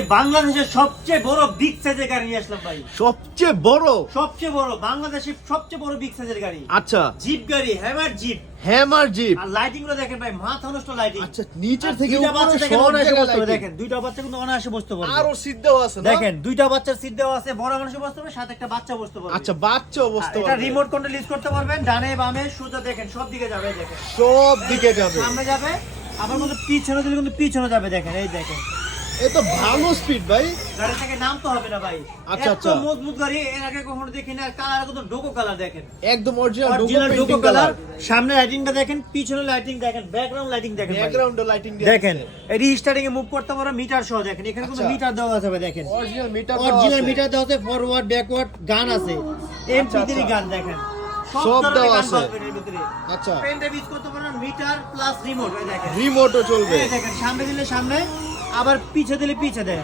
বাংলাদেশের সবচেয়ে বড় বিগ সাইজের গাড়ি নিয়ে আসলাম ভাই। সবচেয়ে বড় বাংলাদেশের সবচেয়ে বড় বিগ সাইজের গাড়ি। আচ্ছা, জিপ গাড়ি, হ্যামার জিপ। আর লাইটিং গুলো দেখেন ভাই, মাথা নষ্ট লাইটিং। আচ্ছা, নিচের থেকে দুইটা উপরে বাচ্চা দেখেন সব অনায়াসে জায়গায় বসতে পারবে। lighting। দেখেন দুইটা বাচ্চা কিন্তু অনায়াসে বসতে পারবে। আরো সিটটাও আছে না? দেখেন দুইটা বাচ্চার সিট দেওয়া আছে, বড় মানুষও বসতে পারবে, সাথে একটা বাচ্চা বসতে পারবে। আচ্ছা, বাচ্চাও বসতে এটা পারবে। রিমোট কন্ট্রোল ইউজ করতে পারবেন, ডানে বামে সোজা দেখেন সব দিকে যাবে। দেখেন সব দিকে যাবে। সামনে যাবে, আবার কিন্তু পিছনে দিলে কিন্তু পিছনে যাবে। দেখেন এই দেখেন, এ তো ভালো স্পিড ভাই। গাড়ি থেকে নামতে হবে না ভাই। আচ্ছা, এত আচ্ছা। মজবুত গাড়ি এর আগে কখনো দেখিনি। আর কালার কিন্তু ডোকো কালার দেখেন, একদম অরিজিনাল অরিজিনাল ডোকো ডোকো কালার। কালার। সামনে লাইটিংটা দেখেন, পিছনে লাইটিং দেখেন, ব্যাকগ্রাউন্ড লাইটিং দেখেন ভাই। ব্যাকগ্রাউন্ড লাইটিং দেখেন এটি স্টার্টিং এ মুভ করতে পারো মিটার সহ। দেখেন এখানে কিন্তু আচ্ছা। মিটার দেওয়া আছে ভাই। দেখেন অরিজিনাল মিটার অরিজিনাল মিটার দেওয়া আছে, ফরওয়ার্ড ব্যাকওয়ার্ড গান আছে, MP3 আচ্ছা। গান। দেখেন সব ধরনের দেওয়া গান আছে। পাবেন এর ভিতরে। আচ্ছা, পেন ড্রাইভ ইউজ করতে পারেন, মিটার প্লাস রিমোট। দেখেন রিমোটও চলবে। এই দেখেন, সামনে দিলে সামনে, আবার পিছে দিলে পিছে দেয়।